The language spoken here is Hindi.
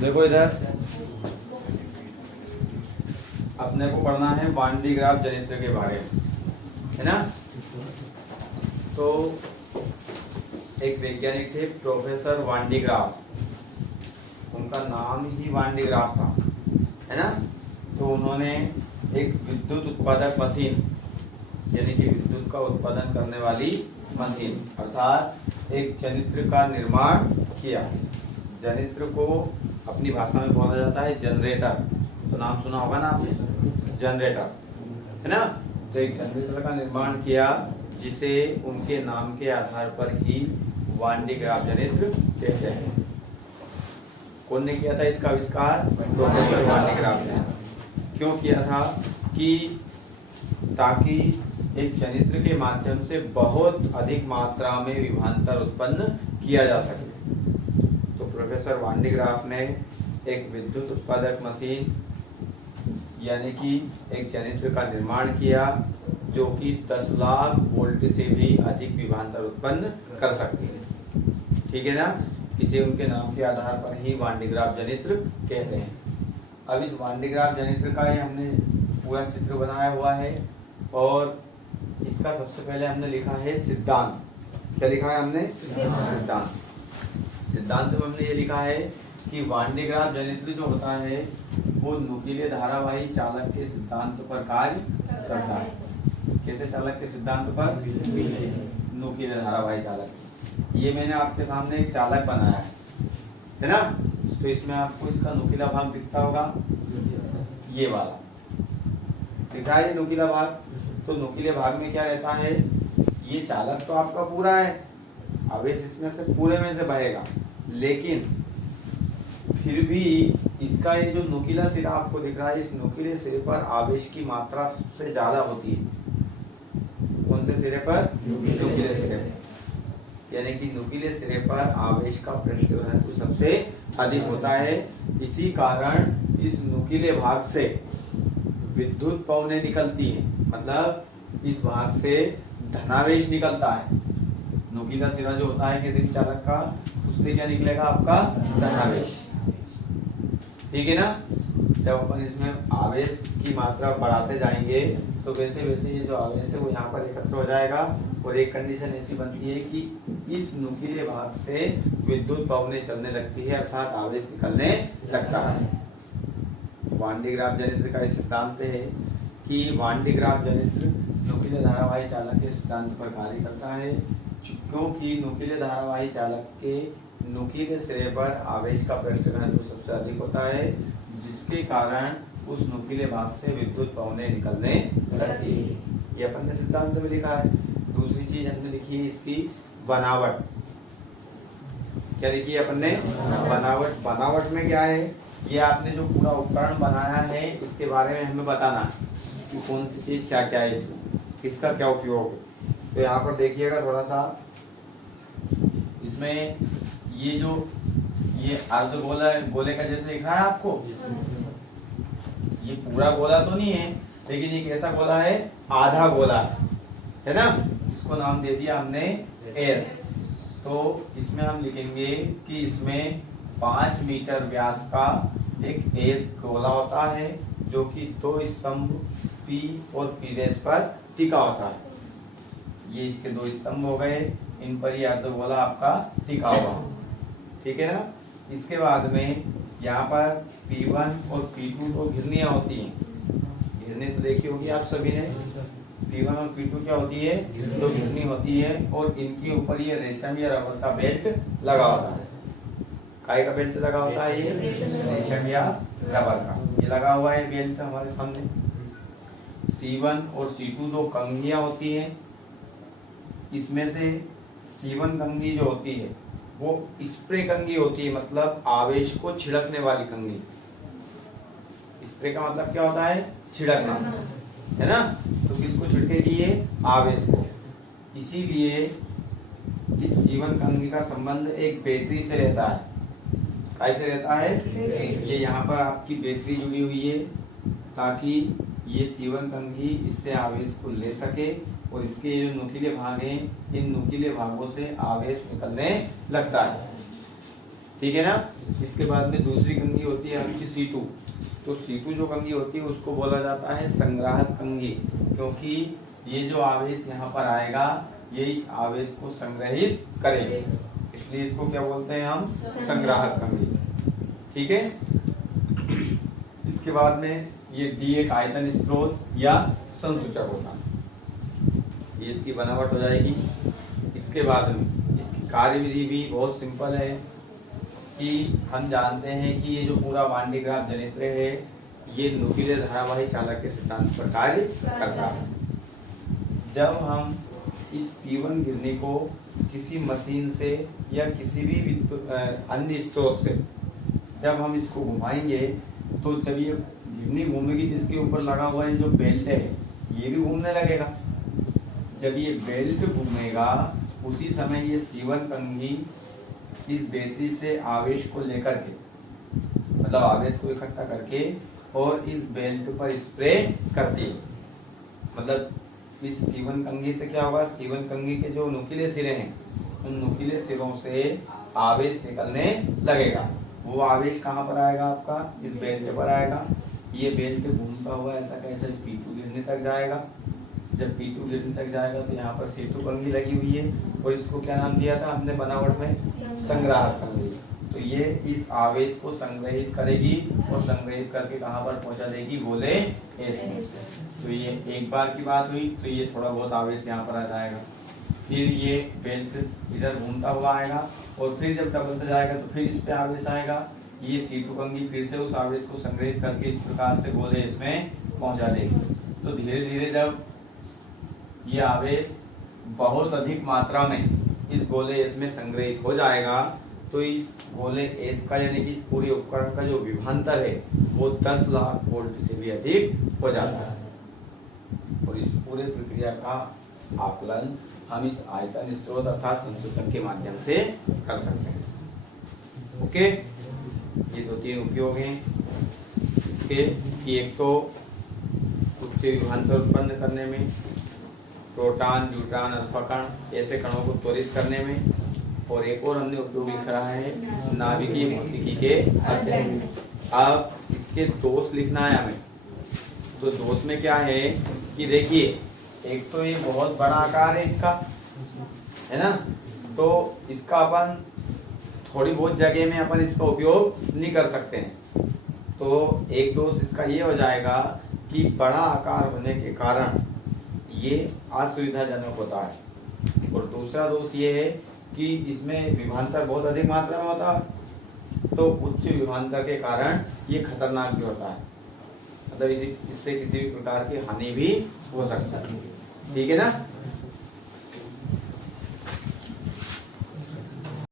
देखो इधर अपने को पढ़ना है वान डी ग्राफ जनित्र के बारे में, है ना। तो एक वैज्ञानिक थे प्रोफेसर वान डी ग्राफ, उनका नाम ही वान डी ग्राफ था, है ना। तो उन्होंने एक विद्युत उत्पादक मशीन यानी कि विद्युत का उत्पादन करने वाली मशीन अर्थात एक जनित्र का निर्माण किया। जनित्र को अपनी भाषा में बोला जाता है जनरेटर, तो नाम सुना होगा ना आपने, जनरेटर, है ना। तो एक जनरेटर का निर्माण किया जिसे उनके नाम के आधार पर ही वान डी ग्राफ जनित्र कहते हैं। कौन ने किया था इसका आविष्कार? प्रोफेसर वान डी ग्राफ ने। क्यों किया था? कि ताकि एक जनित्र के माध्यम से बहुत अधिक मात्रा में विभवांतर उत्पन्न किया जा सके। तो प्रोफेसर वान डी ग्राफ ने एक विद्युत उत्पादक मशीन यानी कि एक जनित्र का निर्माण किया जो कि 10 लाख वोल्ट से भी अधिक विभवांतर उत्पन्न कर सकती है, ठीक है ना। इसे उनके नाम के आधार पर ही वान डी ग्राफ जनित्र कहते हैं। अब इस वान डी ग्राफ जनित्र का ये हमने पूरा चित्र बनाया हुआ है और इसका सबसे पहले हमने लिखा है सिद्धांत। क्या लिखा है हमने? सिद्धांत। सिद्धांत में हमने ये लिखा है कि वान डी ग्राफ जनित्र जो होता है वो नुकीले धारावाही चालक के सिद्धांत पर कार्य करता है। कैसे चालक के सिद्धांत पर? नुकीले धारावाही चालक। ये मैंने आपके सामने एक चालक बनाया है ना। तो इसमें आपको इसका नुकीला भाग दिखता होगा, ये वाला दिखा है नुकीला भाग। तो नुकीले भाग में क्या रहता है? ये चालक तो आपका पूरा है, आवेश इसमें से पूरे में से बहेगा, लेकिन फिर भी इसका ये जो नुकीला सिरा आपको दिख रहा है, इस नुकीले सिरे पर आवेश की मात्रा सबसे ज्यादा होती है। कौन से सिरे पर? नुकीले सिरे पर। यानी कि नुकीले सिरे पर आवेश का पृष्ठ घनत्व सबसे अधिक होता है। इसी कारण इस नुकीले भाग से विद्युत पवनें निकलती हैं, मतलब इस भाग से धनावेश निकलता है। नुकीला सिरा जो होता है किसी भी चालक का, उससे क्या निकलेगा? आपका धनावेश, ठीक है ना। जब अपन इसमें आवेश की मात्रा बढ़ाते जाएंगे तो वैसे वैसे ये जो आवेश है वो यहाँ पर एकत्र हो जाएगा और एक कंडीशन ऐसी बनती है कि इस नुकीले भाग से विद्युत पवनें चलने लगती है अर्थात आवेश निकलने लगता है। वान डी ग्राफ जनित्र का सिद्धांत है कि वान डी ग्राफ जनित्र नुकीले धारावाही चालक के सिद्धांत पर कार्य करता है, क्योंकि नुकीले धारावाही चालक के नुकीले सिरे पर आवेश का पृष्ठ घनत्व सबसे अधिक होता है, जिसके कारण उस नुकीले भाग से विद्युत पवनें निकलने लगती है। ये अपन ने सिद्धांत में लिखा है। दूसरी चीज हमने लिखी है इसकी बनावट। क्या लिखी है अपन ने? बनावट। बनावट में क्या है? ये आपने जो पूरा उपकरण बनाया है इसके बारे में हमें बताना है कि कौन सी चीज क्या क्या है, इसमें किसका क्या उपयोग है। तो यहाँ पर देखिएगा थोड़ा सा, इसमें ये जो ये अर्ध गोला गोले का जैसे दिख रहा है आपको, ये पूरा गोला तो नहीं है लेकिन ये कैसा गोला है? आधा गोला है ना। इसको नाम दे दिया हमने एस। तो इसमें हम लिखेंगे कि इसमें 5 मीटर व्यास का एक एस गोला होता है जो कि 2 स्तंभ पी और पी डैश पर टिका होता है। ये इसके 2 स्तंभ हो गए, इन पर ये अर्धगोला आपका टिका हुआ, ठीक है ना। इसके बाद में यहाँ पर P1 और P2 तो घिरनियाँ होती हैं। घिरनी तो देखी होगी आप सभी ने। P1 और P2 क्या होती है? तो घिरनी होती है और इनके ऊपर ये रेशम या रबर का बेल्ट लगा होता है। काय का बेल्ट लगा होता है? ये रेशम या रबर का ये लगा हुआ है बेल्ट हमारे सामने। C1 और C2 दो कंघियां होती हैं। इसमें से C1 कंघी जो होती है वो स्प्रे कंघी होती है, मतलब आवेश को छिड़कने वाली कंघी। स्प्रे का मतलब क्या होता है? छिड़कना, है ना। तो किसको छिड़केगी? ये आवेश को। इसीलिए इस C1 कंघी का संबंध एक बैटरी से रहता है। कैसे रहता है? ये यहाँ पर आपकी बैटरी जुड़ी हुई है ताकि ये C1 कंघी इससे आवेश को ले सके और इसके जो नुकीले भाग हैं इन नुकीले भागों से आवेश निकलने लगता है। ठीक है ना। इसके बाद में दूसरी कंघी होती है आपकी C2। तो C2 जो कंघी होती है उसको बोला जाता है संग्राहक कंघी, क्योंकि ये जो आवेश यहाँ पर आएगा ये इस आवेश को संग्रहित करेंगे, इसलिए इसको क्या बोलते हैं हम, संग्राहक कंघी। ठीक है। इसके बाद में ये D एक आयतन स्रोत या संसूचक होता है, ये इसकी बनावट हो जाएगी। इसके बाद में इसकी कार्यविधि भी बहुत सिंपल है कि हम जानते हैं कि ये जो पूरा वान डी ग्राफ जनित्र है ये नुकीले धारावाही चालक के सिद्धांत पर कार्य करता है। जब हम इस P1 गिरनी को किसी मशीन से या किसी भी अन्य स्रोत से जब हम इसको घुमाएंगे तो जब ये गिरनी घूमेगी जिसके ऊपर लगा हुआ है जो बेल्ट है ये भी घूमने लगेगा। जब ये बेल्ट घूमेगा उसी समय ये C1 कंघी इस बैटरी से आवेश को लेकर के, मतलब आवेश को इकट्ठा करके और इस बेल्ट पर स्प्रे करती है। मतलब इस C1 कंघी से क्या होगा, C1 कंघी के जो नुकीले सिरे हैं उन नुकीले सिरों से आवेश निकलने लगेगा। वो आवेश कहाँ पर आएगा, आपका इस बेल्ट पर आएगा। ये बेल्ट घूमता हुआ ऐसा कैसे P2 गिरने तक जाएगा। जब P2 गिरने तक जाएगा तो यहाँ पर C2 कंघी लगी हुई है और इसको क्या नाम दिया था हमने बनावट में, संग्राहक कंघी। तो ये इस आवेश को संग्रहित करेगी और संग्रहित करके कहाँ पर पहुंचा देगी, गोले एस में। तो ये एक बार की बात हुई, तो ये थोड़ा बहुत आवेश यहाँ पर आ जाएगा। फिर ये बेल्ट इधर घूमता हुआ आएगा और फिर जब डबलता जाएगा तो फिर इस पे आवेश आएगा। ये C2 कंघी फिर से उस आवेश को संग्रहित करके इस प्रकार से गोले इसमें पहुंचा देगी। तो धीरे धीरे जब ये आवेश बहुत अधिक मात्रा में इस गोले एस में संग्रहित हो जाएगा तो इस गोले एस का यानी कि इस पूरे उपकरण का जो विभवांतर है वो 10 लाख वोल्ट से भी अधिक हो जाता है। और इस पूरे प्रक्रिया का आकलन हम इस आयतन स्रोत अर्थात संसूचक के माध्यम से कर सकते हैं। ओके, ये 2-3 उपयोग हैं इसके कि एक तो उच्च विभवांतर उत्पन्न करने में, प्रोटॉन न्यूट्रॉन अल्फा कण ऐसे कणों को त्वरित करने में, और एक और हमने उपयोग लिख रहा है नाभिकीय भौतिकी के अध्ययन में। अब इसके दोष लिखना है हमें। तो दोष में क्या है कि देखिए, एक तो ये बहुत बड़ा आकार है इसका, है ना, तो इसका अपन थोड़ी बहुत जगह में अपन इसका उपयोग नहीं कर सकते हैं। तो एक दोष इसका ये हो जाएगा कि बड़ा आकार होने के कारण ये असुविधाजनक होता है। और दूसरा दोष ये है कि इसमें विभवांतर बहुत अधिक मात्रा में होता है, तो उच्च विभवांतर के कारण ये खतरनाक भी होता है। मतलब इससे किसी भी प्रकार की हानि भी हो सकता है। ठीक है ना।